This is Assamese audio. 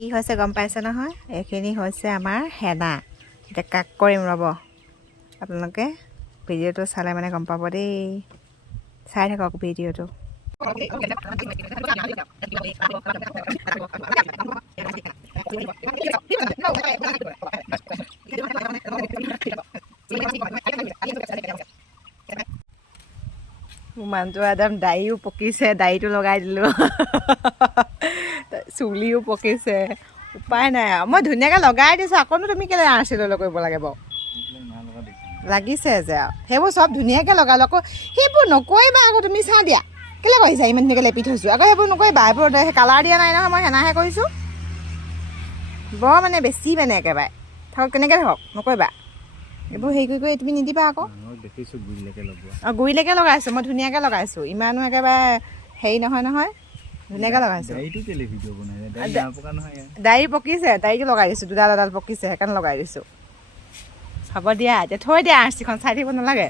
কি হৈছে গম পাইছে নহয়? এইখিনি হৈছে আমাৰ হেনা। এতিয়া কাক কৰিম ৰ'ব, আপোনালোকে ভিডিঅ'টো চালে মানে গম পাব দেই। চাই থাকক ভিডিঅ'টো। মোৰ মানুহটো একদম দাড়িও পকিছে, দাড়িটো লগাই দিলোঁ। চুলিও পকিছে, উপায় নাই আৰু। মই ধুনীয়াকৈ লগাই দিছোঁ, আকৌনো তুমি কেলৈ আৰচি লৈ কৰিব লাগে বাৰু? লাগিছে যে আৰু সেইবোৰ চব ধুনীয়াকৈ লগালোঁ। আকৌ সেইবোৰ নকৰিবা আকৌ, তুমি চাওঁ দিয়া কেলৈ কৰিছা? ইমান ধুনীয়াকৈ লেপি থৈছোঁ, আকৌ সেইবোৰ নকৰিবা। এইবোৰ কালাৰ দিয়া নাই নহয়, মই হেনাহে কৰিছোঁ। বৰ মানে বেছি মানে একেবাৰে থাকক, তেনেকৈ থাকক, নকৰিবা এইবোৰ। হেৰি কৰি তুমি নিদিবা আকৌ। অঁ, গুৰিলৈকে লগাইছোঁ, মই ধুনীয়াকৈ লগাইছোঁ। ইমানো একেবাৰে হেৰি নহয় নহয়, ধুনীয়াকৈ লগাইছোঁ। দাড়ি পকিছে, দাড়িটো লগাই দিছোঁ, দুডাল এডাল পকিছে, সেইকাৰণে লগাই দিছোঁ। হ'ব দিয়া, এতিয়া থৈ দিয়া আৰচিখন, চাই থাকিব নালাগে।